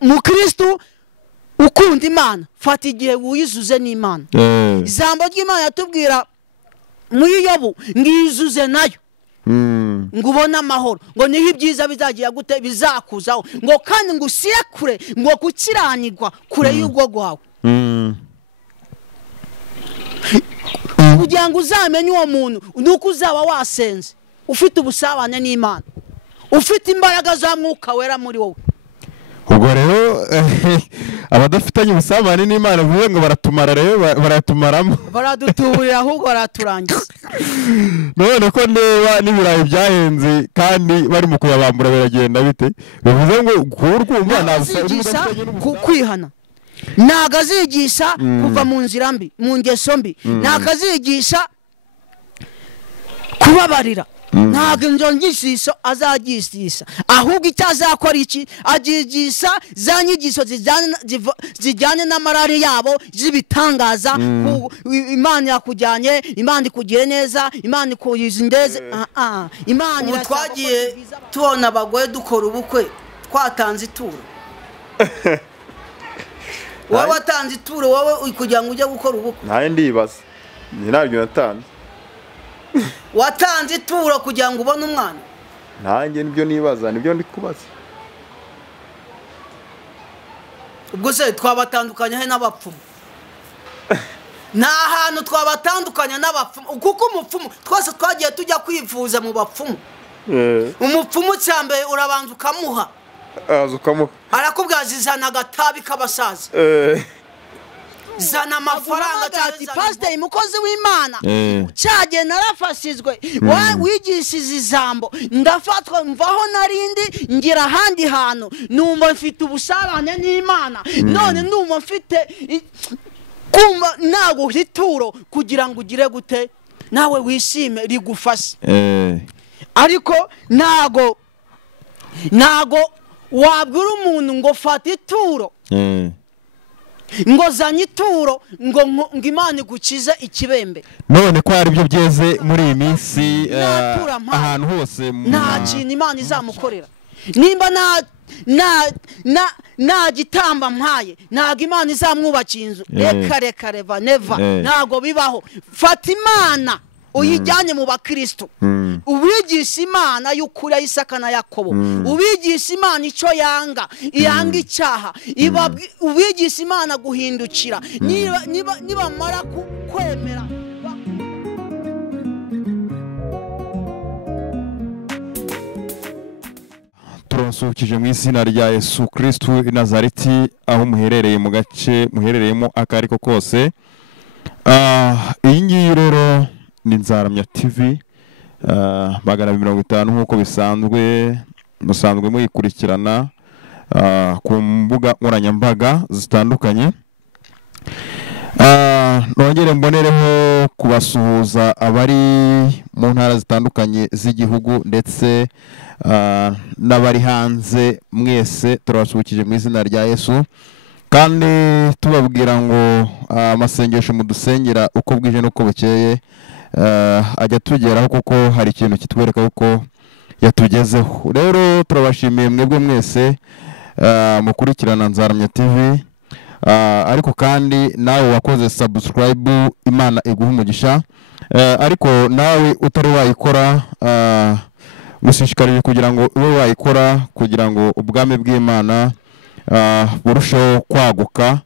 mu Kristo ukunda Imana fata igihe wizuze n'Imana. Ijambo ry'Imana yatubwira muri Yobu ngizuze nayo ngubona amahoro ngo niho ibyiza bizagira gute bizakuzaho ngo kandi ngusiye kure ngo gukiranirwa kure y'ubwo gwawe kugira ngo uzamenye uwo muntu nuko uzaba wasenze ufite ubusabane n'Imana ufite imbaraga za Mwuka Wera muri wowe. Ubwo rero abadafitanye ubusabane n'Imana vuye ngo baratumara rero baratumaramo baraduturira ahubwo baraturangiza. None ko ndeba n'ibirayi byahenze kandi bari mu kuyabambura biragenda bite bivuze ngo kurwumva nazigisha kwihana nagazigisha kuva mu nzira mbi mu ngeso mbi nakazigisha kubabarira ntago njongisho azagisisha ahubwo icyazakora iki agigisha za nyigisho zijyanye n'amarari yabo zibitangaza Imana yakujyanye Imana ikugire neza Imana ikuyizindeze Imana twagiye tubona abagore dukora ubukwe twatanze ituro wowe watanze ituro wowe kugira ngo ujye gukora ubukwe ntaye ndibaza ntabyo natanze watanze ituro kugira ngo ubone umwana nanjye nibyo nibaza nibyo ndi kubaza. Ubwo se twabatandukanya he n'abapfumu nta hantu twabatandukanya n'abapfumu kuko umupfumu twese twagiye tujya kwivuza mu bapfumu umupfumu cyambere urabanza ukamuha arakubwira zizana agatabi k'abasaza zana amafaranga cyati pastor mukozi w'Imana cyagiye narafashizwe wigishije ijambo ndafatwa mvaho narindi ngira handi hantu numva mfite ubusabane n'Imana none numva mfite kumva nago hituro kugira ngo ugire gute nawe wishime rigufashe ariko nago wabwira umuntu ngo fata ituro ngo zanye ituro ngo Imana igukize ikibembe. None ko ari byo byeze muri iyi minsi ahantu hose nta kintu Imana izamukorera nimba na gitamba mpaye ntago Imana izamwubakira inzu reka reva neva ntago bibaho. Fata Imana uyijyanye mu bakristo ubigisha Imana y'ukuri ya Isaka na Yakobo ubigisha Imana icyo yanga icyaha ubigisha Imana guhindukira niba mara kwemera. Turasukije mu izina rya Yesu Kristo i Nazareti aho muherereye mu gace muherereyemo akariko kose. Iyi ngiyi rero ni Nzaramya TV 250 nk'uko musanzwe muyikurikirana ku mbuga nkoranyambaga zitandukanye. Nongere mbonereho kubasuhuza abari mu ntara zitandukanye z'igihugu ndetse n'abari hanze mwese turabasukije mu izina rya Yesu kandi tubabwira ngo amasengesho mudusengera uko bwije n'uko bukeye ajya tugeraho kuko hari ikintu kitwereka uko yatugezeho. Rero turabashimiye mwebwe mwese mukurikirana Nzaramya TV ariko kandi nawe wakoze subscribe Imana iguha umugisha ariko nawe utari wayikora mushishikarije kugira ngo ube wayikora kugira ngo ubwami bw'Imana burusheho kwaguka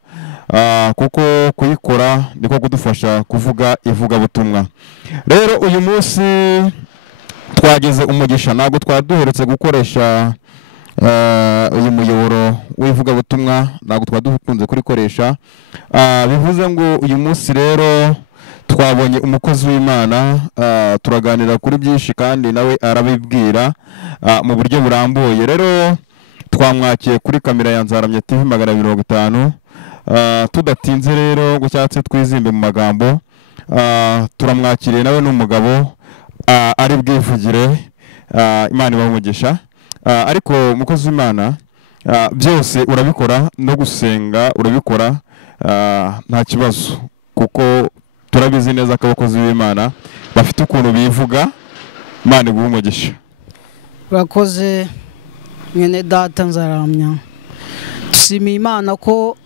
kuko kuyikora niko kudufasha kuvuga ivuga butumwa. Rero uyu munsi twageze umugisha ntabwo twaduheretse gukoresha uyu muyoboro w'ivuga butumwa ntabwo twadukunze kurikoresha bivuze ngo uyu munsi rero twabonye umukozi w'Imana turaganira kuri byinshi kandi nawe arabibwira mu buryo burambuye. Rero twamwakiye kuri kamera ya Nzaramya TV 250 tudatinze rero ngo cyatse twizimbe mu magambo turamwakiriye nawe n'umugabo ari bwivugire Imana ibahumugisha. Ariko umukozi w'Imana byose urabikora no gusenga urabikora nta kibazo kuko turabizi neza ko abakozi b'Imana bafite ukuntu bivuga. Imana iguha umugisha. Urakoze mwene data Nzaramya dushimiye Imana ko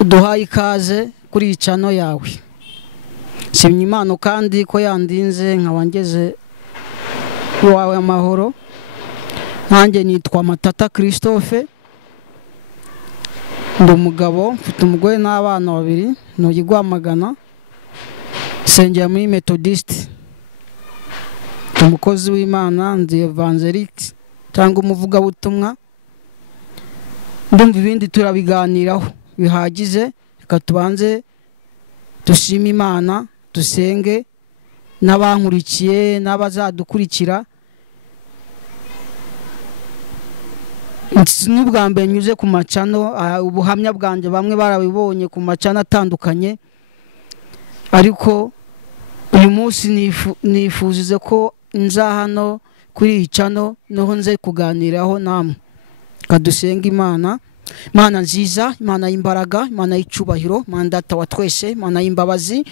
uduhaye ikaze kuri iyi channel yawe. Nshimye Imana kandi ko yandinze nkaba ngeze iwawe amahoro. Nanjye nitwa Matata Christophe, ndi umugabo, mfite umugore n'abana babiri, ntugigwamagana, sengera muri Methodist, umukozi w'Imana, ndi evangelist cyangwa umuvugabutumwa. Ndumva ibindi turabiganiraho bihagize, reka tubanze dushime Imana, dusenge, n'abankurikiye n'abazadukurikira. N'ubwa mbere nyuze ku macano, ubuhamya bwanjye bamwe barabibonye ku macano atandukanye, ariko uyu munsi nifuzize ko nza hano kuri iyi channel noho nze kuganiraho namwe. Kadusenga Imana. Imana nziza, Imana y'imbaraga, Imana y'icubahiro, Imana data wa twese, Imana y'imbabazi,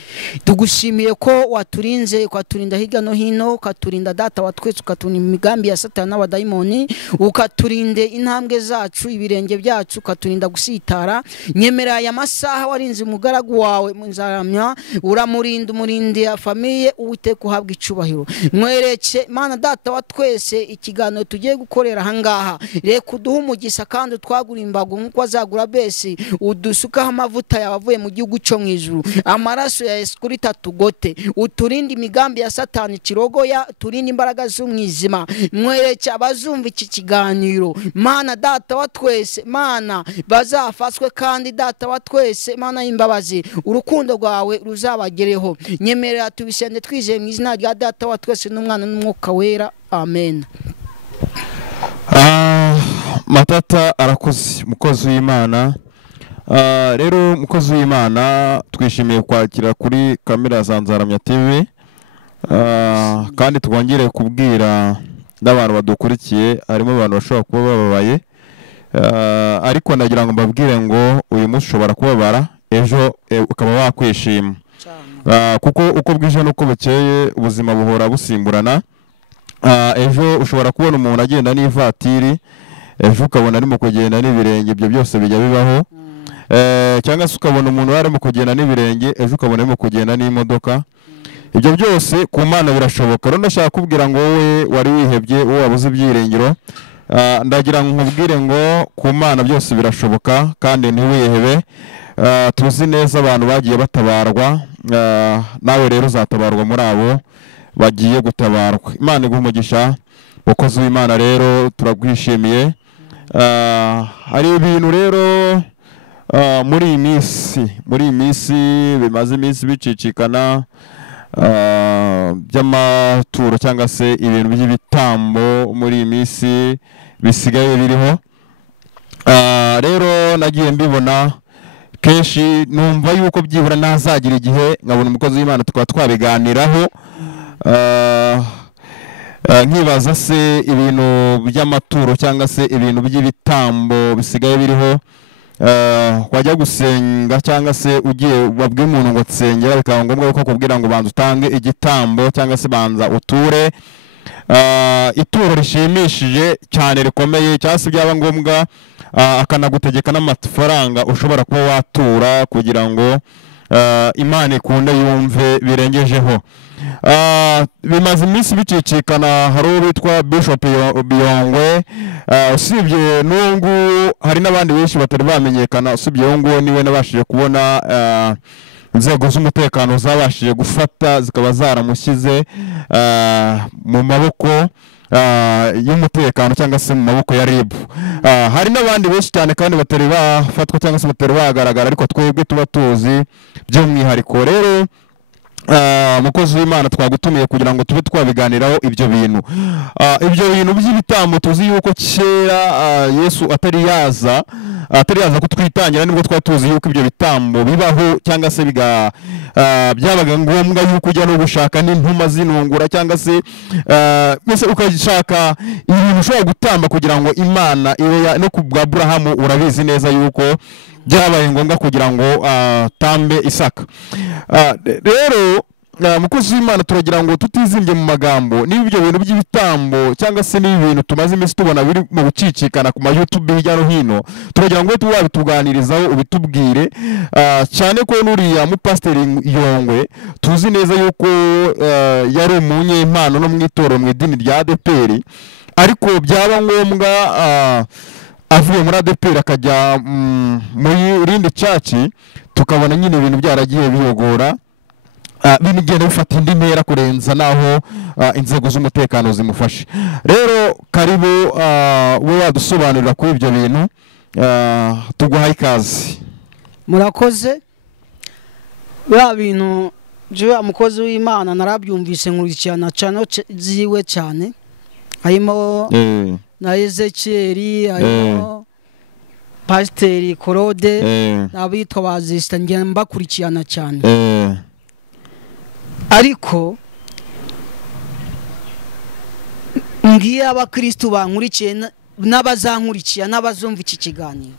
tugushimiye ko waturinze, ukaturinda hirya no hino, ukaturinda data wa twese, ukaturinda imigambi ya Satani n'abadayimoni, ukaturinde intambwe zacu, ibirenge byacu, ukaturinda gusitara. Nyemera aya masaha warinze umugaragu wawe munzaramya, uramurinda, umurinde ya famiye, Uwiteka uhabwa icubahiro. Mwereke Imana data wa twese ikiganiro tugiye gukorera hangaha, reka uduhe umugisha kandi twagurimba nkuko azagura besi, udusukaho amavuta yavuye mu gihugu cyo mu ijuru, amaraso ya Yesu kuri tatugote, uturinde imigambi ya Satani kirogoya, turinde imbaraga z'umwijima. Mwereke abazumva iki kiganiro, Mana data wa twese, Mana bazafaswe kandi data wa twese, Mana y'imbabazi, urukundo rwawe ruzabagereho. Nyemerera tubisende twizeye mu izina rya data wa twese n'umwana n'umwuka wera, amen. Matata arakoze, mukozi w'Imana. Rero mukozi w'Imana, twishimiye kwakira kuri kamera za Nzaramya TV, kandi twongere kubwira n'abantu badukurikiye, harimo abantu bashobora kuba bababaye, ariko nagira ngo mbabwire ngo uyu munsi ushobora kubabara, ejo ukaba wakwishima, kuko uko bwije n'uko bukeye ubuzima buhora busimburana. Ejo ushobora kubona umuntu agenda n'ivatiri, ejo ukabona arimo kugenda n'ibirenge, ibyo byose bijya bibaho. Cyangwa se ukabona umuntu arimo kugenda n'ibirenge, ejo ukabona arimo kugenda n'imodoka. Ibyo byose ku Mana birashoboka. Rero ndashaka kubwira ngo wowe wari wihebye, wowe wabuze ibyiringiro, ndagira ngo nkubwire ngo ku Mana byose birashoboka kandi ntiwihebe. Tuzi neza abantu bagiye batabarwa, nawe rero uzatabarwa muri abo bagiye gutabarwa. Imana iguhe umugisha, mukozi w'Imana. Rero turagwishimiye. Hari ibintu rero muri iyi minsi bimaze iminsi bicicikana, by'amaturo cyangwa se ibintu by'ibitambo muri iyi minsi bisigaye biriho. Rero nagiye mbibona kenshi, numva yuko byibura nazagira igihe nkabona umukozi w'Imana tukaba twabiganiraho, nkibaza se ibintu by'amaturo cyangwa se ibintu by'ibitambo bisigaye biriho, wajya gusenga cyangwa se ugiye babwiye umuntu ngo tsengera, bikaba ngombwa yuko akubwira ngo banza utange igitambo cyangwa se banza uture ituro rishimishije cyane rikomeye, cyangwa se byaba ngombwa akanagutegeka n'amafaranga ushobora kuba watura kugira ngo Imana ikunde yumve birengejeho. Bimaze iminsi bicicikana. Hari uwo bitwa Bishop Biyongwe, usibye n'uwo hari n'abandi benshi batari bamenyekana, usibye uwo nguwo niwe nabashije kubona inzego z'umutekano zabashije gufata zikaba zaramushyize mu maboko y'umutekano cyangwa se mu maboko ya RIB. Hari n'abandi benshi cyane kandi batari bafatwa cyangwa se batari bagaragara, ariko twebwe tuba tuzi by'umwihariko. Rero mukozi w'Imana twagutumiye kugira ngo tube twabiganiraho ibyo bintu by'ibitambo. Tuzi yuko kera Yesu atari yaza kutwitangira nibwo twatuzi yuko ibyo bitambo bibaho, cyangwa se byabaga ngombwa yuko ujya no gushaka n'intuma zinungura, cyangwa se mbese ukashaka ibintu ushobora gutamba kugira ngo Imana ibe no ku bwa Aburahamu. Urabizi neza yuko byabaye ngombwa kugira ngo tambe Isaka. Rero mukozi w'Imana turagira ngo tutizimbye mu magambo niba ibyo bintu by'ibitambo cyangwa se n'ibintu tumaze iminsi tubona biri mu gucicikana ku ma YouTube hirya no hino turagira ngo wabituganirizaho ubitubwire cyane ko nuriya mu Pastor Yongwe tuzi neza yuko yari umunyempano no mwitoro mu idini rya ADPR ariko byaba ngombwa avuye muri ADPR akajya muri rindi caci tukabona nyine ibintu byaragiye biyogora binigenda bifata indi ntera kurenza naho inzego z'umutekano zimufashe. Rero karibu we wadusobanurira kuri ibyo bintu tuguhaye ikaze. Murakoze. Ba bintu je umukozi w'Imana narabyumvise nkurikirana cyane ziwe cyane harimo na Ezekiel harimo Pastor Claude n'abitwa bazista ngiye mbakurikirana cyane ariko ngiye abakristo bankurikiye n'abazankurikira n'abazumva iki kiganiro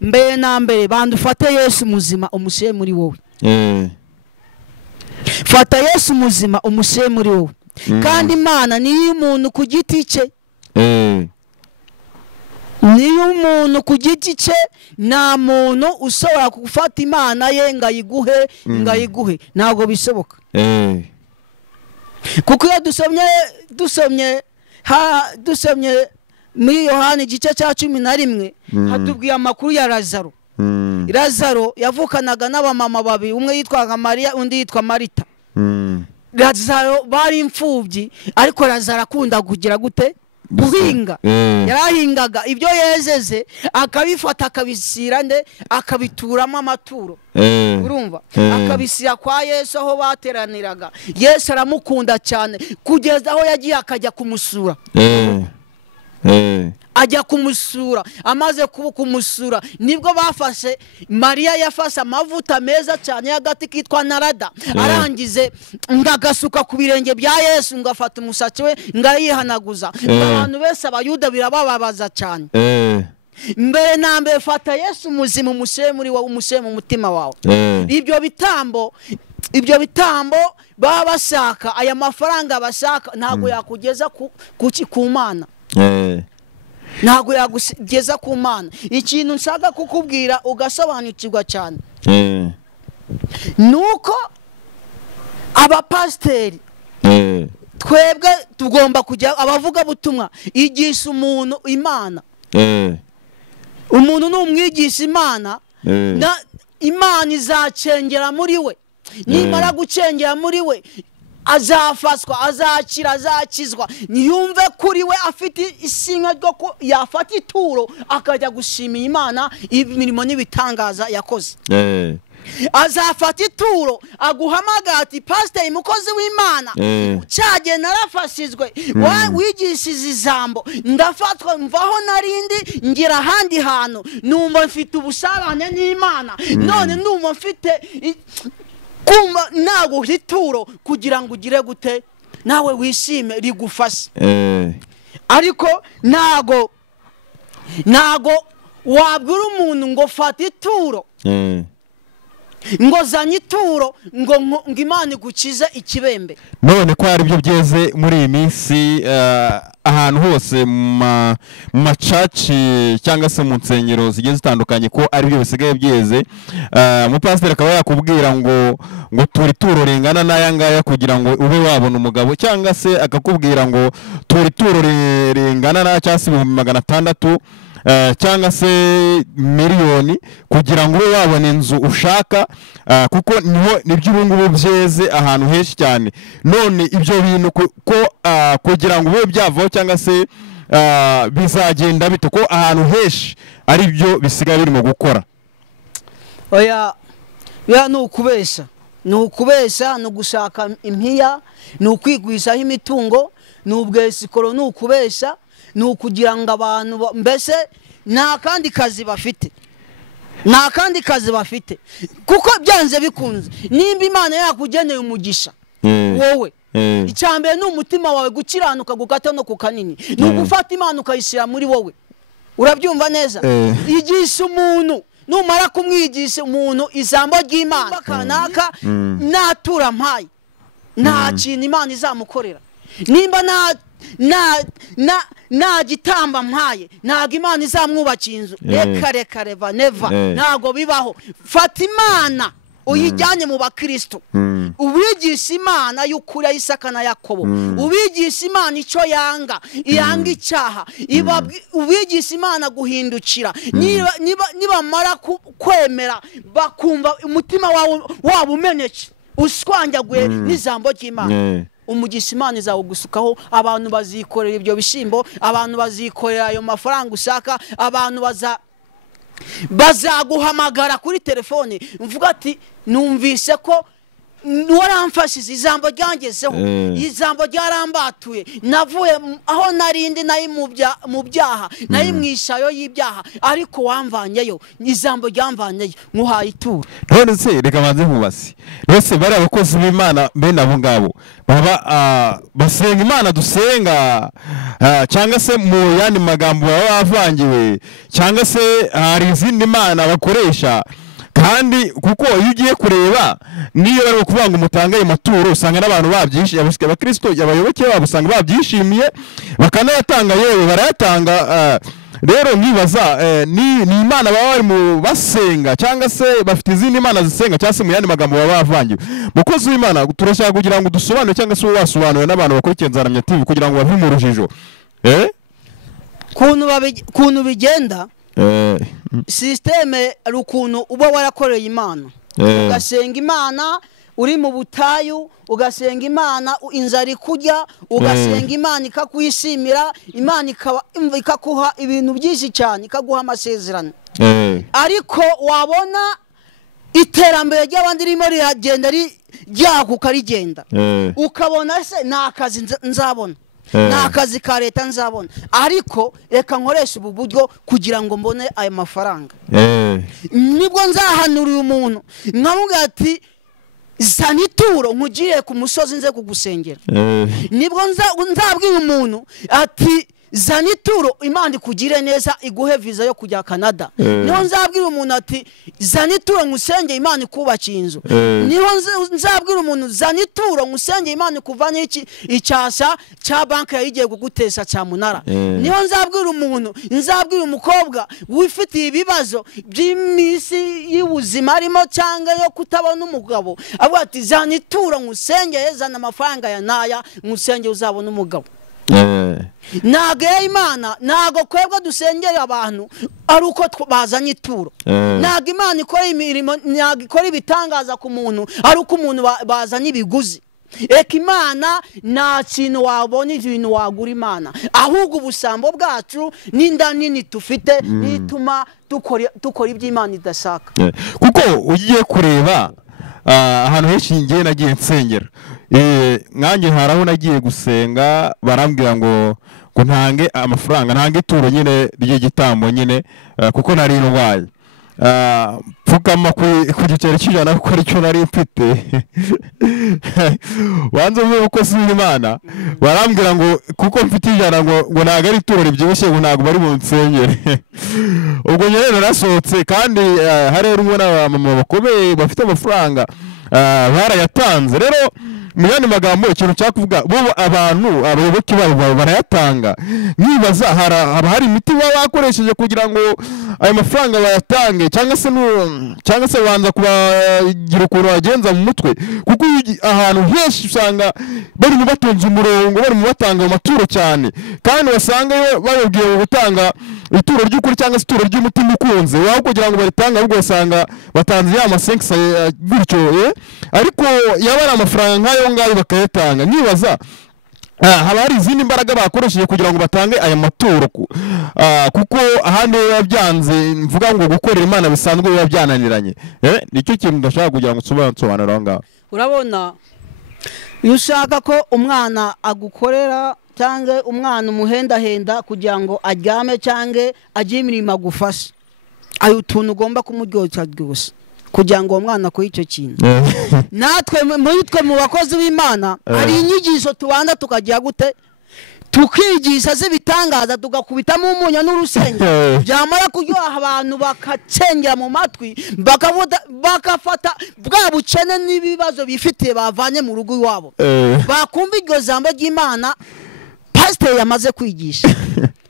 mbere na mbere bandufate Yesu muzima umushe muri wowe fata Yesu muzima umushe muri wowe kandi Imana ni umuntu ku giti cye ni umuntu ku giti cye nta muntu ushobora gufata Imana ye ngayiguhe ntabwo bisoboka kuko iyo dusomye muri Yohana igice cya 11 hatubwiye amakuru ya Lazaro. Lazaro yavukanaga n'abamama babiri umwe yitwaga Maria undi yitwa Marita. Lazaro bari imfubyi ariko Lazaro akunda kugira gute guhinga yarahingaga ibyo yezeze akabifata akabisira nde akabituramo amaturo urumva akabisira kwa Yesu aho bateraniraga. Yesu aramukunda cyane kugeza aho yagiye akajya kumusura ajya kumusura amaze kumusura nibwo bafashe Maria yafashe amavuta meza cyane y'agati kitwa narada arangize ngagasuka ku birenge bya Yesu ngafata umusatsi we ngayihanaguza. Abantu bese abayuda birabababaza cyane mbere na mbere fata Yesu muzima umushe muri wowe umushe mu mutima wawe. Ibyo bitambo baba bashaka aya mafaranga bashaka ntago yakugeza ku Mana ntago yagugeza ku Mana. Ikintu nshaka kukubwira ugasobanukirwa cyane nuko abapasiteri twebwe tugomba kujya abavuga butumwa igisha umuntu Imana. Umuntu n'umwigisha Imana na Imana izacengera muri we nimara gucengera muri we azafaswa azakira azakizwa niyumve kuri we afite isinga ryo ko yafata ituro akajya gushimira Imana imirimo n'ibitangaza yakoze. Azafata ituro aguhamagara ati Pastor mukozi w'Imana cyage narafashizwe wigishije ijambo ndafatwa mvaho narindi ngira handi hantu numva mfite ubusarane n'Imana none numva mfite kumva nago hituro kugira ngo ugire gute nawe wishime rigufashe. Ariko nago wabwira umuntu ngo fata ituro ngo zanye ituro ngo Imana igukize ikibembe. None ko ari byo byeze muri iyi minsi ahantu hose mu macaci cyangwa se mu nsengero zigiye zitandukanye ko ari byo bisigaye byeze. Umupasiteri akaba yakubwira ngo turi turo ringana n'aya ngaya kugira ngo ube wabona umugabo cyangwa se akakubwira ngo turi turo ringana na cyangwa se 600 cyangwa se miliyoni kugira ngo ube wabona inzu ushaka kuko niho niby'ubungubu byeze ahantu henshi cyane. None ibyo bintu ko kugira ngo ube byavaho cyangwa se bizagenda bito ko ahantu henshi ari byo bisigaye birimo gukora. Oya nukubesha no gushaka impiya nukwigwisha imitungo n'ubwesikoro nukubesha nukugira ngo abantu mbese nta kandi kazi bafite kuko byanze bikunze nimba Imana yakugeneye umugisha wowe icyambere n'umutima wawe gukiranuka gukata no kukanini nugufata Imana ukayishyira muri wowe. Urabyumva neza igisha umuntu numara kumwigisha umuntu ijambo ry'Imana kanaka natura mpaye nta kintu Imana izamukorera. Nimba nta gitamba mpaye ntago Imana izamwubakira inzu. Reka reva neva ntago bibaho. Fata Imana uyijyanye mu bakristo, ubigisha Imana y'ukuri ya Isaka na Yakobo, ubigisha Imana icyo yanga icyaha, ubigisha Imana guhindukira. Nibamara kwemera bakumva umutima wabo umenetse uswanjaguye n'ijambo ry'Imana, umugisha Imana izawugusukaho. Abantu bazikorera ibyo bishimbo, abantu bazikorera ayo mafaranga ushaka, abantu bazaguhamagara kuri telefone mvuga ati numvise ko waramfashije, ijambo ryangezeho, ijambo ryarambatuye, navuye aho narindi nayi mu byaha, nayi mwishayo y'ibyaha, ariko wamvanyeyo, ijambo ryamvanyeyo, nkuhaye ituro. None se reka banze nkubase, bose bari abakozi b'Imana bene abo ngabo baba basenga Imana dusenga, cyangwa se mu yandi magambo baba bavangiwe, cyangwa se hari izindi Imana bakoresha. Kandi kuko iyo ugiye kureba niyo bari kuvanga umutanga ayo maturo usanga n'abantu babyishimiye, abakristo abayoboke babo usanga babyishimiye bakanayatanga, yewe barayatanga. Rero nkibaza ni Imana baba bari mu basenga cyangwa se bafite izindi Imana zisenga, cyangwa se mu yandi magambo baba bavangiwe. Mukozi w'Imana turashaka kugira ngo dusobanure, cyangwa se wasobanure n'abantu bakurikiye Nzaramya TV kugira ngo bave mu rujijo kuntu bigenda. Systeme rukuntu uba warakoreye Imana, ugasenga Imana uri mu butayu, ugasenga Imana inzara ikujya, ugasenga Imana ikakwishimira, Imana ikakuha ibintu byinshi cyane, ikaguha amasezerano. Ariko wabona iterambere ry'abandi ririmo riragenda ryaguka rigenda, ukabona se nta kazi nzabona, nta kazi ka leta nzabona, ariko reka nkoresha ubu buryo kugira ngo mbone ayo mafaranga. Nibwo nzahanura uyu muntu nkamubwira ati zana ituro nkugiriye ku musozi nze kugusengera. Nibwo nzabwira umuntu ati zana ituro Imana ikugire neza iguhe visa yo kujya Canada. Niho nzabwira umuntu ati zana ituro nkusenge Imana ikubakira inzu. Niho nzabwira umuntu zana ituro nkusenge Imana ikuvanye icyasha cya banki yayigiye kugutesha cya munara. Niho nzabwira umuntu, nzabwira umukobwa wifitiye ibibazo by'imisi y'ubuzima arimo cyangwa yo kutabona umugabo, avuga ati zana ituro nkusenge, zana amafaranga ya naya nkusenge uzabona umugabo. Ntago Imana ntago kwebwe dusengera abantu ari uko bazanye ituro. Ntago Imana ikora imirimo, ntago ikora ibitangaza ku muntu ari uko umuntu bazanye ibiguzi. Eka Imana nta kintu wabona ibintu wagura Imana, ahubwo ubusambo bwacu n'inda nini tufite nituma dukora iby'Imana idashaka. Kuko ugiye kureba ahantu henshi ngiye nagiye nsengera, nkanjye haraho nagiye gusenga barambwira ngo ntange amafaranga, ntange ituro nyine ry'igitambo nyine, kuko nari ndwaye. Pfukama ku giceri cy'ijana kuko aricyo nari mfite. Wanze mu bakozi b'Imana barambwira ngo kuko mfite ijana ngo ntago ari ituro ribyibushye, ngo ntago bari bunsengere. Ubwo nyine narasohotse, kandi harero ubona mama bakomeye bafite amafaranga barayatanze. Rero mu yandi magambo ikintu cyakuvuga bo abantu abayoboke babo barayatanga. Nibaza haba hari imiti baba bakoresheje kugira ngo ayo mafaranga bayatange, cyangwa se banza kubagira ukuntu bagenza mu mutwe, kuko ahantu henshi usanga bari mu batonze umurongo, bari mu batanga amaturo cyane, kandi wasanga bayobwiye gutanga ituro ry'ukuri cyangwa se ituro ry'umutima ukunze, waho kugira ngo baritanga ahubwo usanga batanze ya masenkisa gutyo. Ariko yaba ari amafaranga nk'ayo ngayo bakayatanga. Nibaza haba hari izindi mbaraga bakoresheje kugira ngo batange aya maturo, kuko ahandi byanze mvuga ngo gukorera Imana bisanzwe biba byananiranye. Nicyo kintu ndashaka kugira ngo nsobanure aho ngaho. Urabona, iyo ushaka ko umwana agukorera cyangwa umwana umuhendahenda kugira ngo aryame cyangwa agire imirimo agufasha, ayo utuntu ugomba kumuryoshya rwose kugira ngo uwo mwana akore icyo kintu. Natwe mu bakozi b'Imana hari inyigisho tubanda tukagira gute tukigisha z'ibitangaza tugakubitamo umunyu n'urusenge byamara kuryoha abantu bakacengera mu matwi bakafata bwa bucene n'ibibazo bifitiye bavanye mu rugo iwabo bakumva iryo jambo ry'Imana pasiteri yamaze kwigisha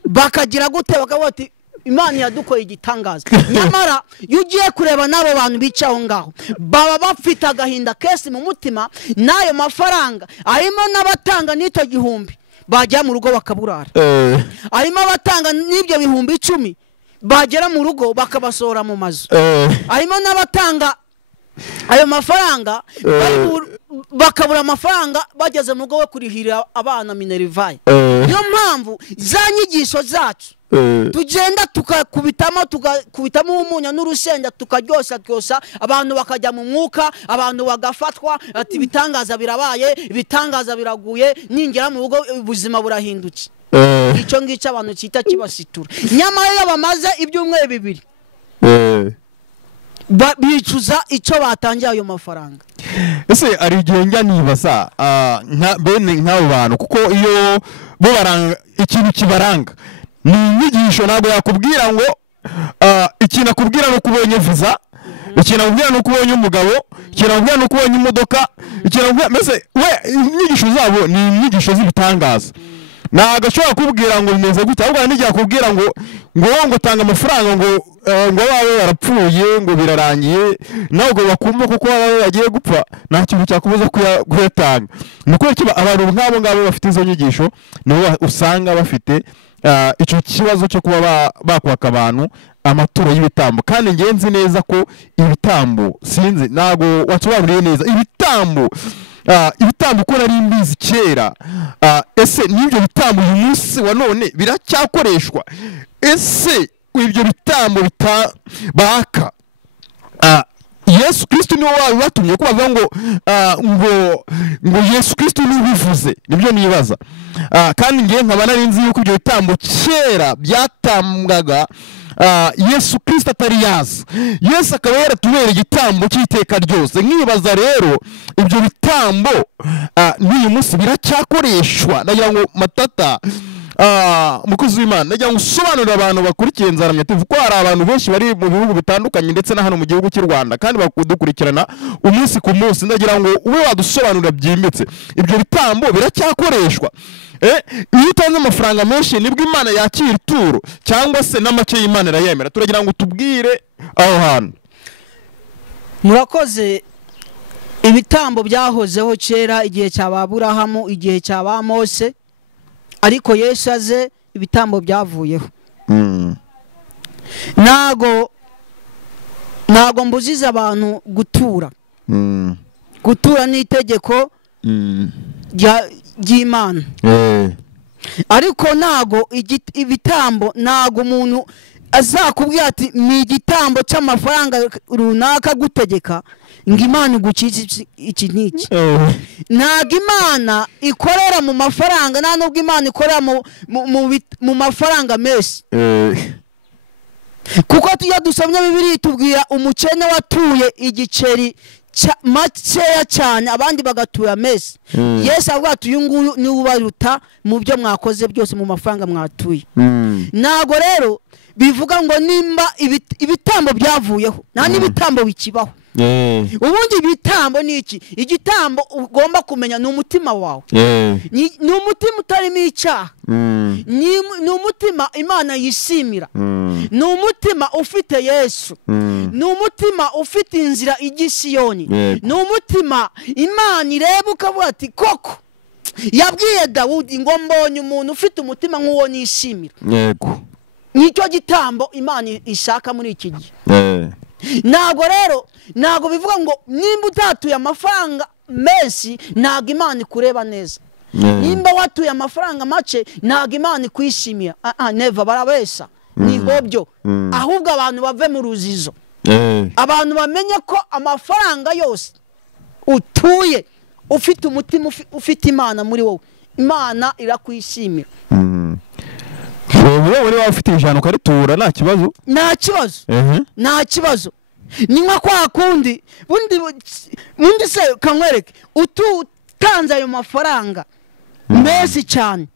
bakagira gute bakavuga ati Imana yadukoye igitangaza nyamara iyo ugiye kureba n'abo bantu bicaho ngaho baba bafite agahinda kesi mu mutima n'ayo mafaranga arimo n'abatanga n'icyo gihumbi bajya mu rugo bakaburara arimo abatanga n'ibyo bihumbi 10 bagera mu rugo bakabasohora mu mazu arimo n'abatanga ayo mafaranga bakabura amafaranga bageze mu rugo we kurihira abana minervaye niyo mpamvu za nyigisho zacu tugenda tukakubitamo umunyu n'urusenge tukaryoshya abantu bakajya mu mwuka abantu bagafatwa ati bitangaza birabaye bitangaza biraguye ningera mu rugo ubuzima burahindutse icyo ngicyo abantu cyita kibasitura nyamara iyo bamaze ibyumweru 2 bicuza icyo batangiye ayo mafaranga ese ari igihe njya nibaza bene nk'abo bantu kuko iyo bo baranga ikintu kibaranga ni inyigisho ntabwo yakubwira ngo ikintu akubwira no kubonye visa ikintu akubwira no kubonye umugabo ikintu akubwira no kubonye imodoka ikintu akubwira mbese we inyigisho zabo ni inyigisho z'ibitangaza ntabwo ashobora kubwira ngo bimeze gute ahubwo n'igihe akubwira ngo tanga amafaranga ngo babe barapfuye ngo birarangiye ntabwo bakumva kuko baba bagiye gupfa nta kintu cyakubuza kuyatanga ni uko abantu nk'abo ngabo bafite izo nyigisho nibo usanga bafite icyo kibazo cyo kuba bakwaka abantu amaturo y'ibitambo kandi ngenzi neza ko ibitambo sinzi ntabwo watubanuriye neza ibitambo uko nari mbizi kera ese n'ibyo bitambo uyu munsi wa none biracyakoreshwa ese ibyo bitambo baka Yesu Kristo niwe wabibatumye ko bavuga ngo Yesu Kristo nibivuze nibyo nibaza kandi ngiye nkaba nari nzi yuko ibyo bitambo kera byatambwaga Yesu Kristo atari yaza Yesu akaba yaratubera igitambo cy'iteka ryose nkibaza rero ibyo bitambo n'uyu munsi biracyakoreshwa nagira ngo Matata mukozi w'Imana nagira ngo usobanurire abantu bakurikiye Nzaramyatv ko hari abantu benshi bari mu bihugu bitandukanye ndetse na hano mu gihugu cy'u Rwanda kandi bakudukurikirana umunsi ku munsi ndagira ngo ube wadusobanurira byimbitse ibyo bitambo biracyakoreshwa iyo utanze amafaranga menshi nibwo Imana yakira ituro cyangwa se n'amake y'Imana irayemera turagira ngo tubwire aho hantu murakoze ibitambo byahozeho kera igihe cya Aburahamu igihe cya Mose ariko Yesu aze ibitambo byavuyeho nago mbuziza abantu gutura n'itegeko ry'Imana ariko nago ibitambo nago umuntu azakubwira ati ni igitambo cy'amafaranga runaka gutegeka ngo Imana igukize iki n'iki ntago Imana ikorera mu mafaranga nta nubwo Imana ikorera mu mafaranga menshi kuko iyo dusomye Bibiliya tubwira umukene watuye igiceri makeya cyane abandi bagatura menshi Yesu avuga ati uyu nguyu ni ubaruta mu byo mwakoze byose mu mafaranga mwatuye ntago rero bivuga ngo nimba ibitambo byavuyeho nta n'ibitambo bikibaho ubundi ibitambo ni iki igitambo ugomba kumenya ni umutima wawe ni umutima utarimo icyaha ni umutima Imana yishimira ni umutima ufite Yesu ni umutima ufite inzira ijya i Siyoni ni umutima Imana ireba ukavuga ati koko yabwiye Dawudi ngo mbonye umuntu ufite umutima nk'uwo nishimira yego nicyo gitambo Imana ishaka muri iki gihe ntago rero ntago bivuga ngo nimba utatuye amafaranga menshi ntago Imana ikureba neza nimba watuye amafaranga make ntago Imana ikwishimira neva barabesha ni hobyo ahubwo abantu bave mu ruzizo abantu bamenye ko amafaranga yose utuye ufite umutima ufite Imana muri wowe Imana irakwishimira wowe waba ufite ijana ukaritura nta kibazo nta kibazo ni nka kwa kundi bundi se kamwereke utanze ayo mafaranga menshi cyane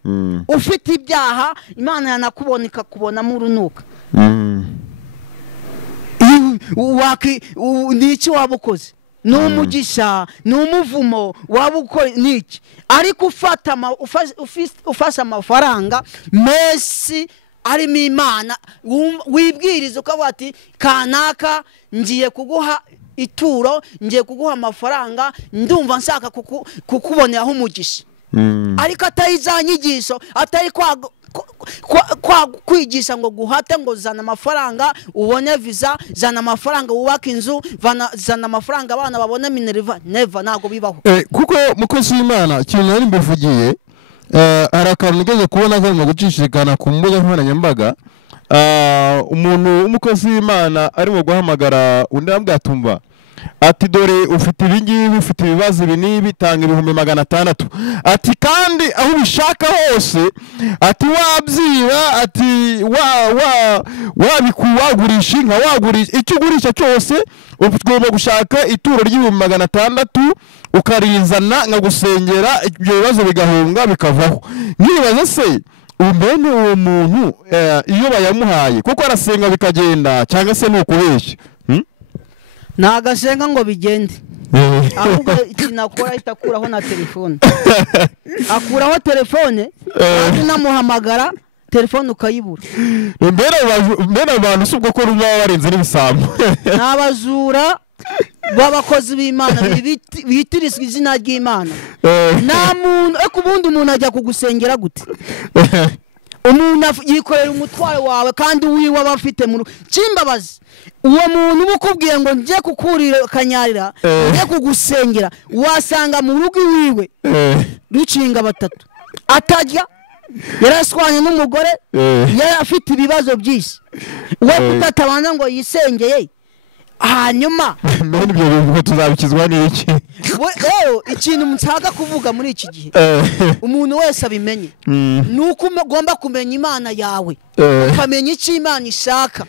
ufite ibyaha Imana yanakubona ikakubonamo urunuka niki waba ukoze n'umugisha n'umuvumo waba ukora niki ariko ufashe amafaranga menshi arimo Imana wibwiriza ukavuga ati kanaka ngiye kuguha ituro ngiye kuguha amafaranga ndumva nshaka kukuboneraho umugisha ariko atari za nyigisho atari kwigisha ngo guhate ngo zana amafaranga ubone visa zana amafaranga wubaka inzu zana amafaranga abana babone minerva never ntago bibaho kuko mukozi w'Imana ikintu nari mbivugiye hari akantu nigeze kubona karimo gucishikana ku mbuga nkoranyambaga umuntu w'umukozi w'Imana arimo guhamagara undi ambwatumva ati dore ufite ibingibi ufite ibibazo ibi nibi tanga 600 ati kandi aho ubishaka hose ati wabyiba ati wabikuwagurisha inka wagurisha icyo ugurisha cyose ugomba gushaka ituro ry'600 ukarizana nkagusengera ibyo bibazo bigahunga bikavaho nibaza se umbene uwo muntu iyo bayamuhaye kuko arasenga bikagenda cyangwa se n'ukubeshya nagasenga ngo bigende ahubwo ikinakora itakuraho na telefone akuraho telefone namuhamagara telefone ukayibura mbere abantu subwo ko ruba warenze n'ibisambo nabazura babakozi b'Imana bitiriswa izina ry'Imana nta muntu ubundi umuntu ajya kugusengera gute umuntu yikorera umutwaro wawe kandi wiwe abafite mu kimbabazi uwo muntu ukubwiye ngo nje kukurira kanyarira nje kugusengera wasanga mu rugo iwiwe rucinga batatu atajya yaraswanye n'umugore yari afite ibibazo byinshi we kutatabana ngo yisengeye hanyuma none ibyo bintu tuzabikizwa n'iki ikintu nshaka kuvuga muri iki gihe umuntu wese abimenye nuko ugomba kumenya Imana yawe ukamenya icyo Imana ishaka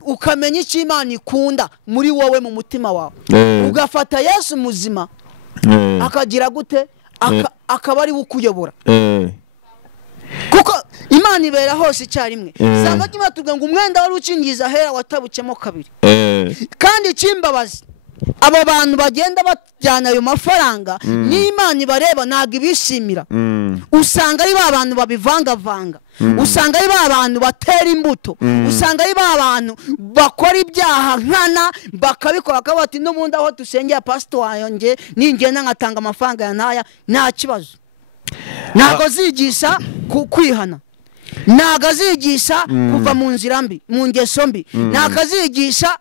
ukamenya icyo Imana ikunda muri wowe mu mutima wawe ugafata Yesu muzima akagira gute akaba ari ukuyobora kuko Imana ibera hose icyarimwe samba kimatubwe ngo umwenda wari ucingiza hera watabucemo kabiri kandi kimbabazi abo bantu bagenda bajyana ayo mafaranga n'Imana ibareba ntago ibishimira usanga ari ba bantu babivangavanga usanga ari ba bantu batera imbuto usanga ari ba bantu bakora ibyaha nkana bakabikora kabati n'ubundi aho dusengera pastor wayonge ningenda ngatanga amafaranga ya ntaya nta kibazo ntago zigisha kwihana ntago zigisha kuva mu nzira mbi mu ngeso mbi ntago zigisha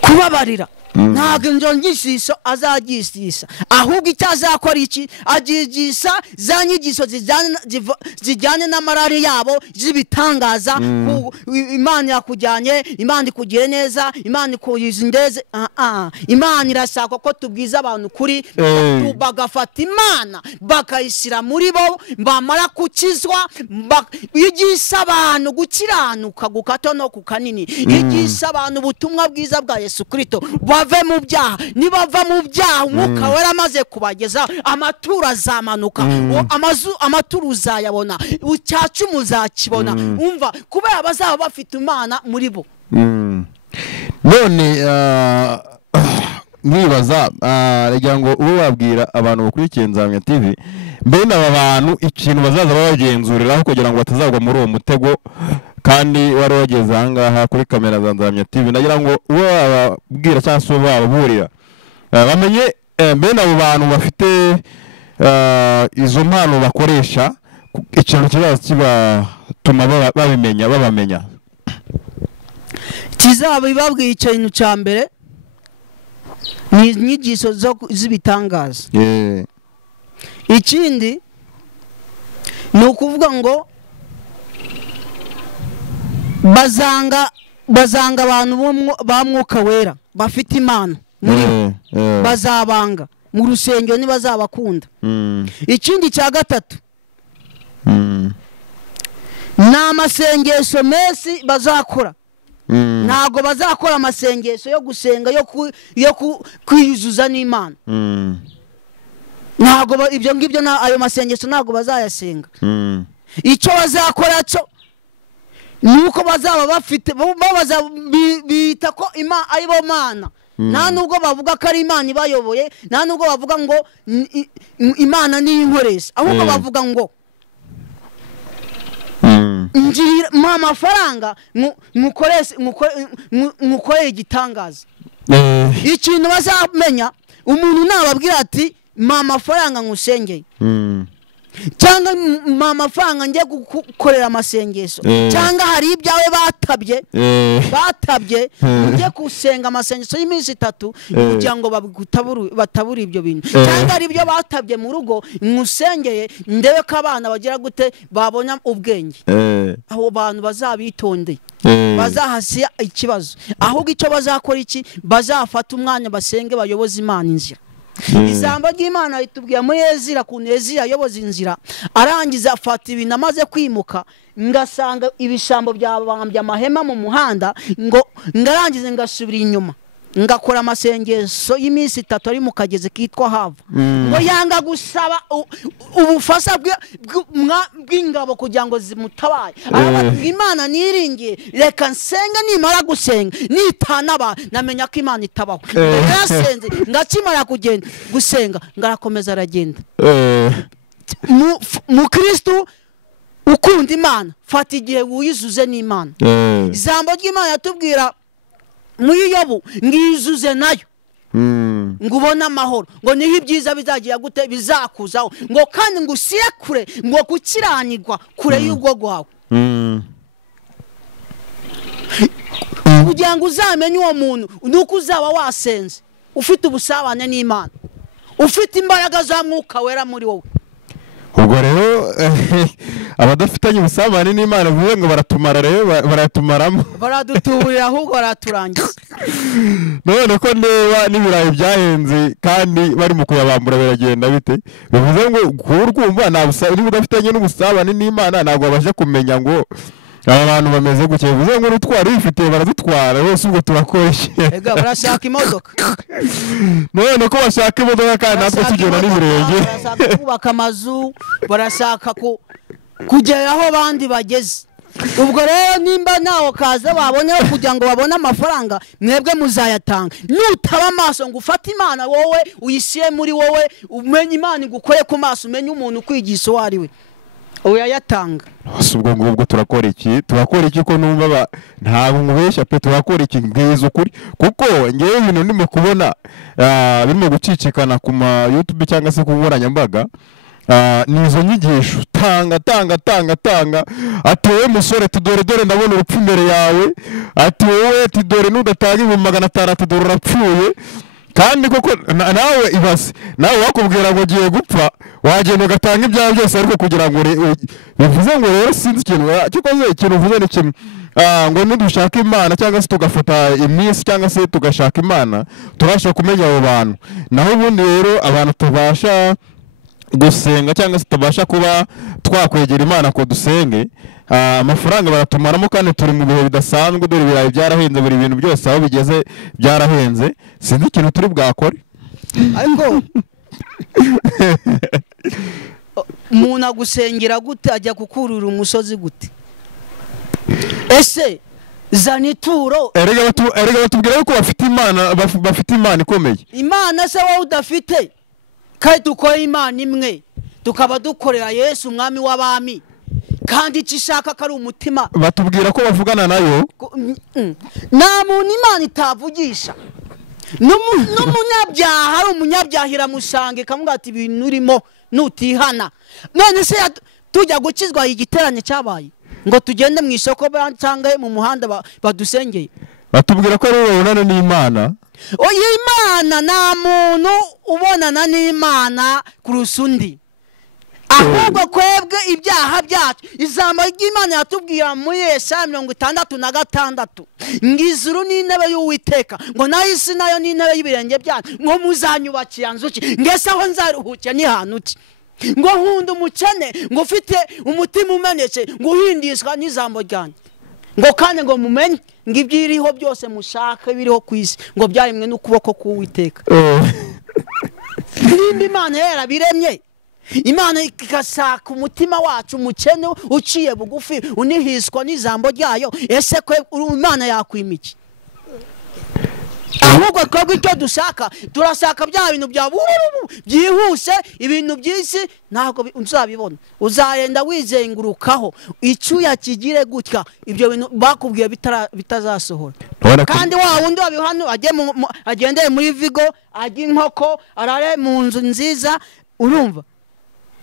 kubabarira ntago njongishisho azagishisha ahubwo icyazakora iki agigisha za nyigisho zijyanye n'amarari yabo zibitangaza Imana yakujyanye Imana ikugire neza Imana ikuyizindeze Imana irashaka ko tubwiza abantu kuri bagafata Imana bakayishyira muri bo bamara kukizwa yigisha abantu gukiranuka gukato no kukanini yigisha abantu ubutumwa bwiza bwa Yesu Kristo bave mu byaha nibava mu byaha umwuka wera amaze kubageza amaturo azamanuka amaturo uzayabona ucyacu muzakibona umva kubera bazaba bafite Imana muri bo none mwibaza rega ngo ubu babwira abantu bakurikiye Nzamya TV mbene aba bantu ikintu bazaza babagenzuriraho kugira ngo batazagwa muri uwo mutego kandi wari wageze ahangaha kuri kamera za Nzamya TV nagira ngo uwo babwira cyangwa se baburira bamenye mbene abo bantu bafite izo mpano bakoresha ikintu kibaza kibatuma babamenya kizaba ibabwiye ikintu cya mbere ni inyigisho z'ibitangaza ikindi ni ukuvuga ngo bazanga abantu ba mwuka wera bafite Imana muri bazabanga mu rusengero ntibazabakunda ikindi cya gatatu ni amasengesho menshi bazakora ntago bazakora amasengesho yo gusenga yo kwiyuzuza n'Imana ntago ibyo ngibyo ayo masengesho ntago bazayasenga. Icyo bazakora cyo nuko bazaba bafite bita ko Imana ari bo Mana. Nta nubwo bavuga ko ari Imana ibayoboye, nta nubwo bavuga ngo Imana ni inkoresha, ahubwo bavuga ngo ngira amafaranga mukoreye igitangaza. Ikintu bazamenya, umuntu nababwira ati mpa amafaranga nkusengeye, cyangwa mpa amafaranga njye gukorera amasengesho, cyangwa hari ibyawe batabye ujye gusenga amasengesho y'iminsi 3 kugira ngo batabura ibyo bintu, cyangwa hari ibyo batabye mu rugo nkusengeye ndebe ko abana bagira gute babona ubwenge. Abo bantu bazabitondeye, bazahasiya ikibazo, ahubwo icyo bazakora iki, bazafata umwanya basenge bayoboza Imana inzira. Ijambo ry'Imana ritubwiye muri Ezira kuntu Ezira ayoboza inzira, arangiza afata ibintu amaze kwimuka, ngasanga ibishambo byabambye amahema mu muhanda, ngo ngarangize ngasubira inyuma ngakora amasengesho y'iminsi 3 ari mu kageze kitwa Hava, ngo yanga gusaba ubufasha bw'ingabo kugira ngo zimutabaye. Imana niringiye, reka nsenga, nimara gusenga nitanaba namenya ko Imana itabaho. Ndasenze ngakimara kugenda gusenga ngarakomeza aragenda. Mu Kristo ukunda Imana, fata igihe wizuze n'Imana. Ijambo ry'Imana yatubwira muri Yobu, ngizuze nayo ngubona amahoro, ngo niho ibyiza bizagira gute bizakuzaho, ngo kandi ngusiye kure, ngo gukiranirwa kure y'ubwo rwawe. Kugira ngo uzamenye uwo muntu nuko uzaba wasenze, ufite ubusabane n'Imana, ufite imbaraga za Mwuka Wera muri wowe. Ubwo rero abadafitanye ubusabane n'Imana vuye ngo baratumara, rero baratumaramo, baraduturira ahubwo baraturangiza. None ko ndeba n'ibirayi byahenze kandi bari mu kuyabambura biragenda bite? Bivuze ngo kurwumva niba udafitanye n'ubusabane n'Imana ntabwo babasha kumenya ngo aba bantu bameze gutya. Bivuze ngo urutwara bifite baradutwara bose, ubwo turakoresha. Ega barashaka imodoka, none ko bashaka imodoka kandi natwe tugenda n'ibirenge, barashaka kubaka amazu, barashaka kugera aho abandi bageze. Ubwo rero nimba nawo kaza babonyeho kugira ngo babone amafaranga, mwebwe muzayatanga. Nutaba amaso ngo ufate Imana wowe uyishyire muri wowe, umenye Imana igukore ku maso, umenye umuntu kwigisha uwo ari we, uyayatanga. Ubwo ngubwo turakora iki ko numva ntabwo nkubeshya pe, turakora iki bwiza ukuri, kuko ngewe ibintu ndimo kubona birimo gucicikana ku ma YouTube cyangwa se ku nkoranyambaga. Nizo nyigisho tanga ati wowe musore tudore ndabona urupfu imbere yawe, ati wowe tudore nudatanga 500 dore urapfuye. Kandi koko nawe ibase, nawe wakubwira ngo giye gupfa wagenda ugatanga ibyawe byose, ariko kugira ngo bivuze ngo rero sinzi ikintu uvuze ni kimwe, ngo nidushaka Imana cyangwa se tugafata iminsi cyangwa se tugashaka Imana, turasha kumenya abo bantu. Naho ubundi rero abantu tubasha gusenga cyangwa se tubasha kuba twakwegera Imana ko dusenge, amafaranga baratumaramo kandi turi mu bihe bidasanzwe, dore ibirayi byarahenze, buri bintu byose aho bigeze byarahenze, sinzi ikintu turi bwakore. Ariko umuntu agusengera gute, ajya kukurura umusozi gute? Ese zanituro erega batubwira ko bafite Imana ikomeye. Imana se wowe udafite, kandi dukora Imana imwe, tukaba dukorera Yesu umwami w'abami, kandi ikishaka kari umutima. Batubwira ko bavugana nayo, nta muntu Imana itavugisha. N'umunyabyaha ari umunyabyaha iramusanga ikamuga ati ibintu urimo nutihana. None se tujya gukizwa igiterane cyabaye ngo tugende mu isoko cyangwa mu muhanda badusengeye? Batubwira ko ari ubonana n'Imana. Oya, Imana nta muntu ubonana n'Imana kurusha undi, ahubwo kwebwe ibyaha byacu. Ijambo ry'Imana yatubwira muri Yesaya 66 ngo ijuru ni intebe y'Uwiteka, ngo nayo isi nayo ni intebe y'ibirenge byacu, ngo muzanyubakira nzuki, ngese aho nzaruhukira ni hantu ki? Ngo nkunda umukene, ngo ufite umutima umenetse, ngo uhindishwa n'ijambo ryanjye, ngo kandi ngo mumenye ngo ibyiriho byose mushaka biriho ku isi ngo byaremwe n'ukuboko k'Uwiteka. nimba imana yarabiremye, imana ikasaka umutima wacu umukene uciye bugufi unihiswa n'ijambo ryayo, ese kwe imana yakwimiki? ahubwo twebwe icyo dushaka, turashaka bya bintu bya byihuse, ibintu by'isi ntabwo uzabibona, uzagenda wizengurukaho icyuya kigire gutya, ibyo bintu bakubwiye bitazasohora. Kandi wa wundi wabihano agendeye muri Vigo, ajya inkoko, arare mu nzu nziza, urumva?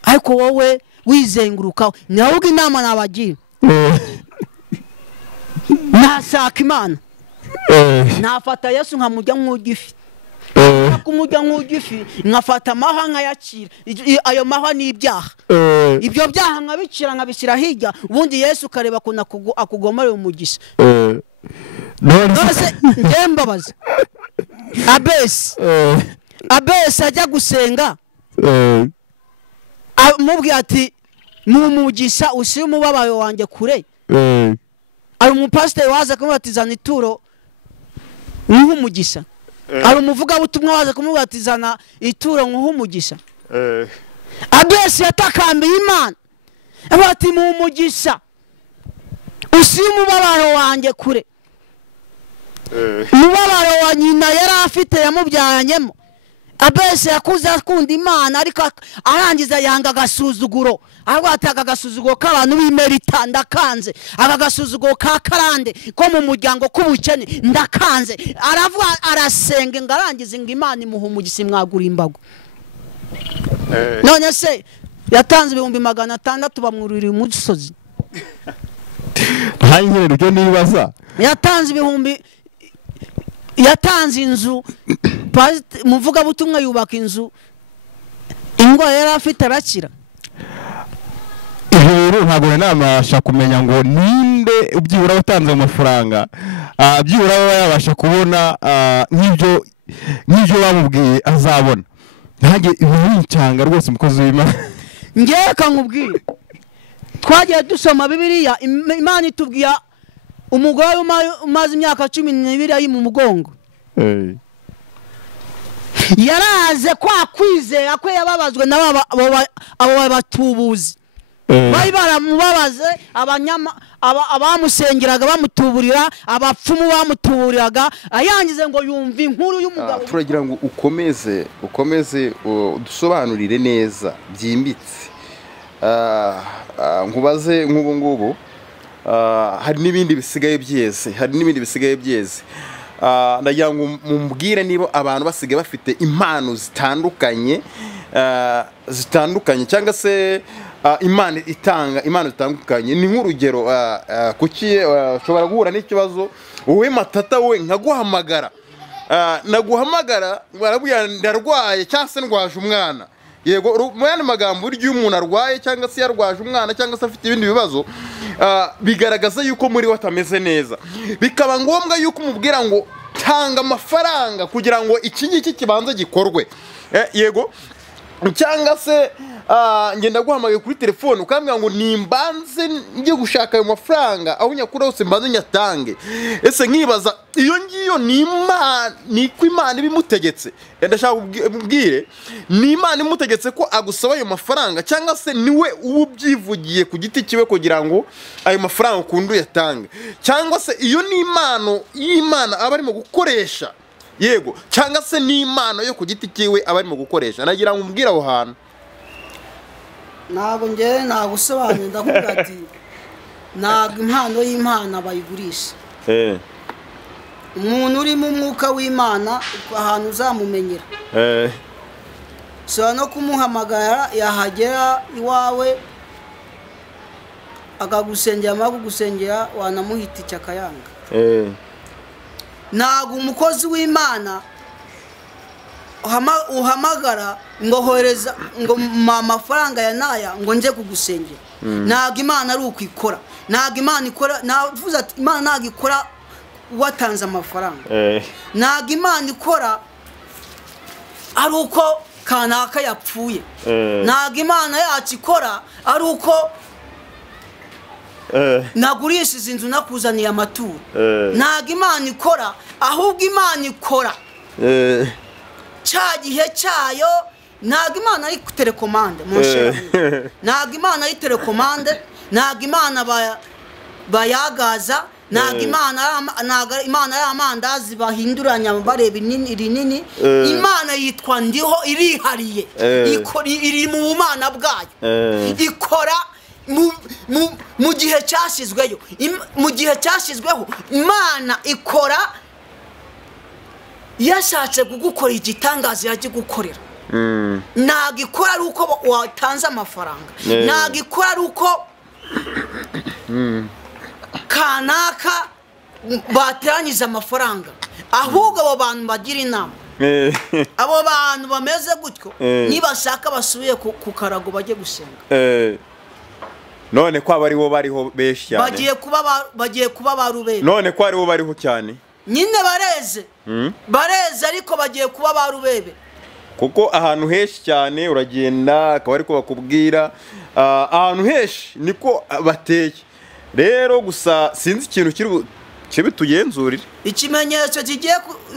Ariko wowe wizengurukaho, nahubwo inama nabagira, nashaka imana, nafata Yesu nkamujya nk'ugifi, kumujya nk'ugifi, nkafata amaha nkayakira. Ayo maha ni ibyaha, ibyo byaha nkabicira nkabishyira hirya, ubundi Yesu kareba kuna akugomera umugisha. Nose njye mbabaza Abesi ajya gusenga, amubwira ati mu mugisha ushyire umubabaro wanjye kure. Ari umupasiteri waza kumubatizana ituro nk'umugisha, ari umuvugabutumwa waza kumubatizana ituro nk'umugisha. Abesi yatakambiye Imana ati mu mugisha ushyire umubabaro wanjye kure. Umubabaro wa nyina yari afite yamubyaranyemo. Abesi yakuze akunda Imana, ariko arangiza yanga agasuzuguro, arwataga agasuzuguro k'abantu b'imerita, ndakanze. Aka gasuzuguro ka karande ko mu muryango k'ubukene, ndakanze. Aravuga arasenga ngo arangize ngo Imana imuha umugisha, mwagura imbago. None se yatanze 600 bamwurira umusozi. Hanyere ryo nibaza, yatanze inzu, muvuga butumwa yubaka inzu, ingwa yari afite arakira. Rero ntabwo namasha kumenya ngo ninde ubyibura watanze amafaranga, byibura yabasha kubona nk'ibyo bamubwiye azabona. Ntage ibincanga rwose umukozi w'Imana. Ngiye kankubwira, twagiye dusoma Bibiliya, Imana itubwiye umugore umaze imyaka 12 ari mu mugongo. Yaraze kwa kwizera ko yababazwe abo batubuzi, bari baramubabaze, abamusengeraga bamutuburira, abapfumu bamutuburiraga, ayangize ngo yumva inkuru y'umugabo. Turagira ngo ukomeze dusobanurire neza byimbitse, nkubaze nk'ubu ngubu, hari n'ibindi bisigaye byeze, ndagira ngo mumbwire niba abantu basigaye bafite impano zitandukanye cyangwa se Imana itanga impano zitandukanye. Ni nk'urugero, kuki ushobora guhura n'ikibazo wowe Matata, wowe nkaguhamagara, naguhamagara barabwira ndarwaye cyangwa se ndwaje umwana. Yego, mu yandi magambo, buryo umuntu arwaye cyangwa se yarwaje umwana cyangwa se afite ibindi bibazo, bigaragaza yuko muri we atameze neza, bikaba ngombwa yuko umubwira ngo tanga amafaranga kugira ngo iki ngiki kibanza gikorwe. Yego, cyangwa se ngenda guhamagaye kuri telefone ukambwira ngo nimbanze njye gushaka ayo mafaranga, aho nyakura hose mbanze nyatange. Ese nkibaza, iyo ngiyo ni ko Imana ibimutegetse? Ndashaka ubwire, ni Imana imutegetse ko agusaba ayo mafaranga, cyangwa se niwe ubyivugiye ku giti kiwe kugira ngo ayo mafaranga ukundu yatange? Cyangwa se iyo ni impano y'Imana aba arimo gukoresha? Yego, cyangwa se ni impano yo ku giti kiwe aba arimo gukoresha? Nagira ngo umbwire aho hantu. Ntabwo njye nagusobanurira, ndavuga ati ntabwo impano y'Imana bayigurisha. Umuntu uri mu mwuka w'Imana ahantu uzamumenyera. So no kumuhamagara yahagera iwawe akagusengera, amagugusengera wanamuhita icyakayanga. Ntabwo umukozi w'Imana uhamagara ngo horeza ngo amafaranga ya naya ngo nje kugusengera. Ntabwo Imana ari ukwikora, ntabwo Imana ikora, navuze ati Imana ntabwo ikora watanze amafaranga. Ntabwo Imana ikora ari uko kanaka yapfuye. Ntabwo Imana yacu ikora ari uko nagurishije inzu nakuzaniye amaturo. Ntabwo Imana ikora, ahubwo Imana ikora cya gihe cyayo ntabwo imana ari telekomande ntabwo imana ari telekomande ntabwo imana bayagaza ntabwo imana y'amandazi bahinduranya bareba rinini imana yitwa ndiho irihariye iri mu bumana bwayo ikora mu gihe cyashyizweho imana ikora yashatse kugukora igitangaza yakigukorera ntabwo ikora ari uko watanze amafaranga ntabwo ikora ari uko kanaka bateranyije amafaranga ahubwo abo bantu bagira inama abo bantu bameze gutyo nibashaka basubiye ku karago bajye gusenga none ko aba aribo bariho benshi cyane bagiye kuba barubere none ko aribo bariho cyane nyine bareze ariko bagiye kuba barubebe kuko ahantu henshi cyane uragenda akaba ariko bakubwira ahantu henshi niko bateye rero gusa sinzi ikintu kibi tugenzurire ikimenyetso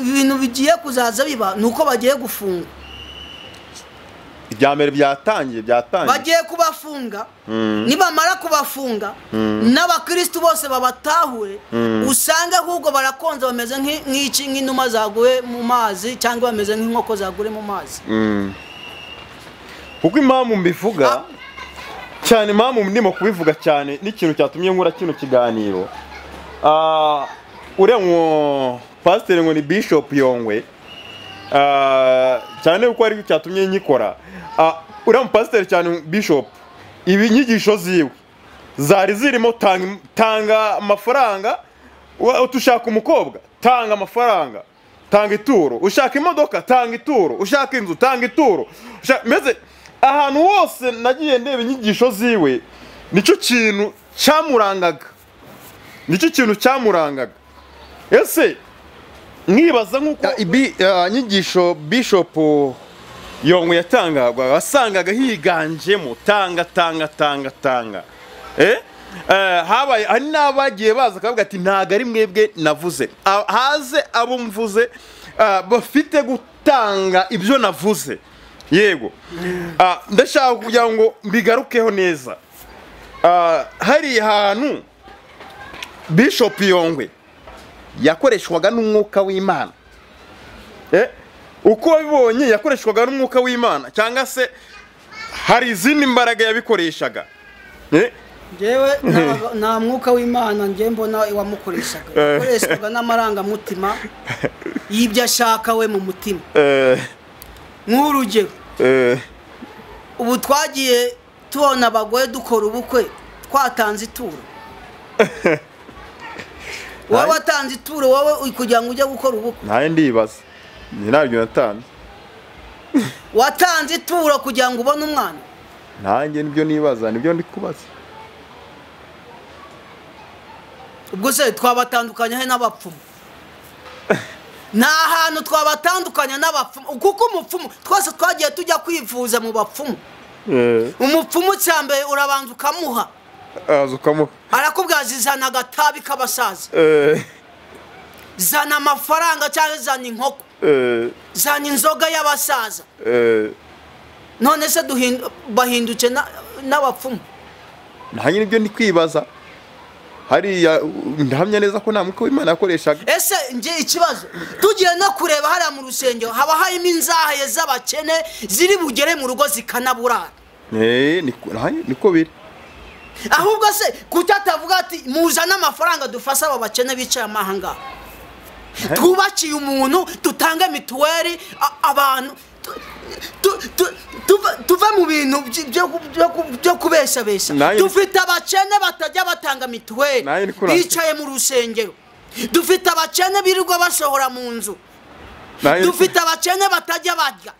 ibintu bigiye kuzaza biba nuko bagiye gufunga ibya mbere byatangiye bagiye kubafunga nibamara kubafunga n'abakristo bose babatahure usanga ahubwo barakonza bameze nk'inuma zaguye mu mazi cyangwa bameze nk'inkoko zaguye mu mazi kuko impamvu mbivuga cyane impamvu ndimo kubivuga cyane n'ikintu cyatumye nkura kino kiganiro uriya ngo pasiteri ngo ni Bishop Yongwe cyane uko ari cyatumye nyikora uriya mu pasiteri cyane Bishop ibi nyigisho ziwe zari zirimo tanga amafaranga utushaka umukobwa tanga amafaranga tanga ituro ushaka imodoka tanga ituro ushaka inzu tanga ituro meze ahantu hose nagiye ndeba inyigisho ziwe nicyo kintu cyamurangaga ese mwibaza nk'uko inyigisho Bishop Yongwe yatangaga wasangaga higanjemo tanga habaye hari n'abagiye baza akavuga ati ntago ari mwebwe navuze haze abo mvuze bafite gutanga ibyo navuze yego ndashaka kugira ngo mbigarukeho neza hari ahantu Bishop Yongwe yakoreshwaga n'umwuka w'Imana uko wabibonye yakoreshwaga n'umwuka w'Imana cyangwa se hari izindi mbaraga yabikoreshaga Jewe nta mwuka w'Imana nge mbona wamukoreshaga yakoreshwaga n'amarangamutima y'ibyo ashaka we mu mutima nk'urugero ubu twagiye tubona abagore dukora ubukwe twatanze ituro wowe watanze ituro wowe kugira ngo ujye gukora ubukwe ntaye ndibaza ntabyo natanze watanze ituro kugira ngo ubone umwana nanjye nibyo nibaza nibyo ndi kubaza ubwo se twabatandukanya he n'abapfumu nta hantu twabatandukanya n'abapfumu kuko umupfumu twese twagiye tujya kwivuza mu bapfumu umupfumu cyambere urabanza ukamuha arakubwira zizana agatabi k'abasaza zana amafaranga cyangwa zana inkoko zana inzoga y'abasaza none se bahindutse n'abapfumu nanjye nibyo ndi kwibaza hariya ndahamya neza ko nta mwuka w'Imana yakoreshaga ese nge ikibazo tugiye no kureba hariya mu rusengero haba harimo inzahaye z'abakene ziri bugere mu rugo zikanaburara niko biri ahubwo se kutatavuga ati muzana amafaranga dufasha aba bakene bicaye amahanga twubakiye umuntu tutange mituweli abantu tuva mu bintu byo kubeshabesha dufite abakene batajya batanga mituweli bicaye mu rusengero dufite abakene birirwa basohora mu nzu dufite abakene batajya barya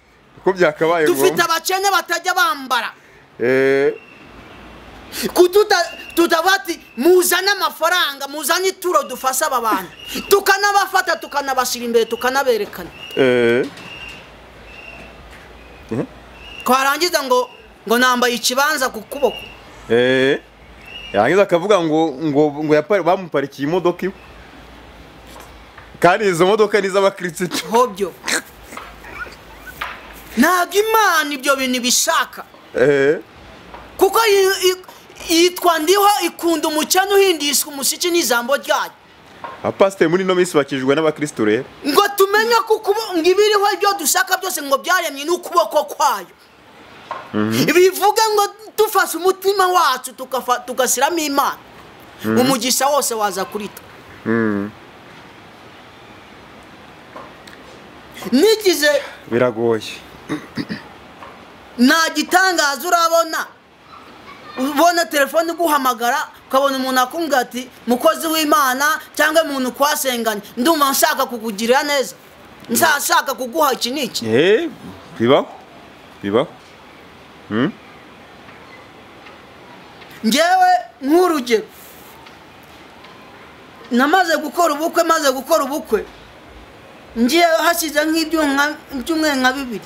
dufite abakene batajya bambara tutabati muzana amafaranga muzana ituro dufasha aba bantu tukanabafata tukanabashyira imbere tukanaberekana twarangiza ngo nambaye ikibanza ku kuboko yarangiza akavuga ngo bamuparikiye imodoka iwe kandi izo modoka ni iz'abakirisitu hobyo ntabwo Imana ibyo bintu bishaka kuko yitwa ndiho ikunda umukene uhindishwa umushyitsi n'ijambo ryayo. Abapasiteri muri ino minsi bakijwe n'abakristo rero ngo tumenye kuko ibiriho ibyo dushaka byose ngo byaremye n'ukuboko kwayo. Bivuga ngo dufashe umutima wacu tugashyiramo Imana, umugisha wose waza kuri twe. Nigize biragoye nta gitangaza urabona, ubona telefone guhamagara ukabona umuntu akubwira ati mukozi w'Imana cyangwa umuntu kwasenganye ndumva nshaka kukugirira neza, nshaka kuguha iki n'iki. bibaho Njyewe nk'urugero namaze gukora ubukwe ngiye hashyize nk'ibyumweru nka 2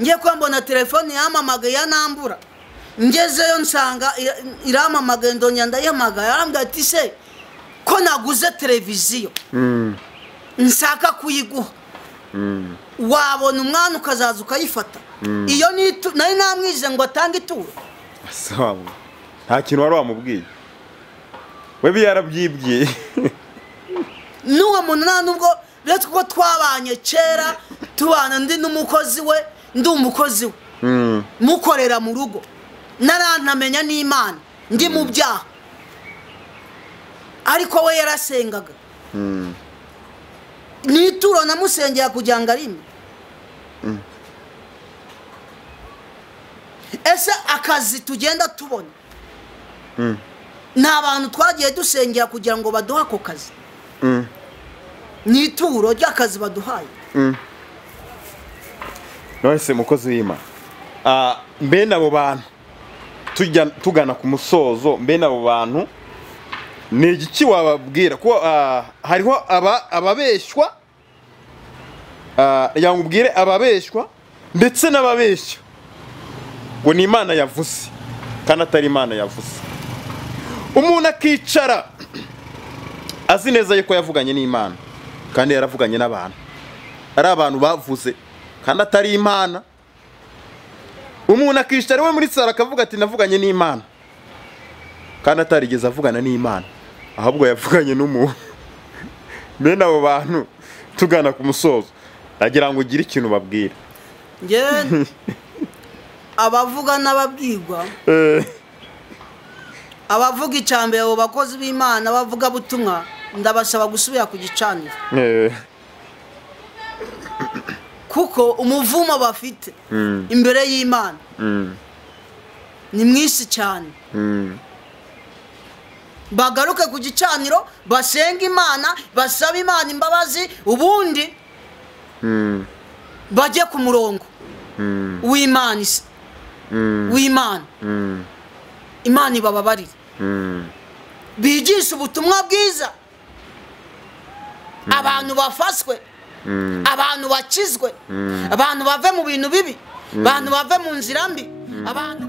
ngiye kwambona telefone yamamagaye yanambura, ngezeyo nsanga iramamagaye ndonya ndayihamagaye arambwira ati se ko naguze televiziyo nshaka kuyiguha wabona umwana ukazaza ukayifata. Iyo nari namwize ngo atange ituro. Nta kintu wari wamubwiye we byarabyibwiye n'uwo muntu nta nubwo retse ko twabanye kera tubana ndi n'umukozi we ndi umukozi we mukorera mu rugo narantamenya n'Imana ndi mu byaha ariko we yarasengaga n'ituro namusengera kugira ngo arime. Ese akazi tugenda tubona nta bantu twagiye dusengera kugira ngo baduhe ako kazi, n'ituro ry'akazi baduhaye. Nonese mukozi w'Imana mbe nabo bantu tugana ku musozo, mbe nabo bantu ni igiki wababwira ko hariho ababeshywa yangubwire ababeshywa ndetse n'ababeshya ngo ni Imana yavuze kandi atari Imana yavuze. Umuntu akicara azi neza yuko yavuganye n'Imana kandi yaravuganye n'abantu, ari abantu bavuze kandi atari Imana. Umuntu akicara we muri sara akavuga ati navuganye n'Imana kandi atarigeze avugana n'Imana, ahubwo yavuganye n'umuntu. Bene abo bantu tugana ku musozo ndagira ngo ugire ikintu babwira. Nge abavuga n'ababwirwa abavuga icyambere abo bakozi b'Imana bavuga butumwa ndabasaba gusubira ku gicaniro kuko umuvumo bafite imbere y'Imana ni mwisi cyane. Bagaruke ku gicaniro basenga Imana, basaba Imana imbabazi, ubundi bajye ku murongo w'Imana w'Imana. Imana ibababarire bigisha ubutumwa bwiza, abantu bafaswe, abantu bakizwe, abantu bave mu bintu bibi, abantu bave mu nzira mbi, abantu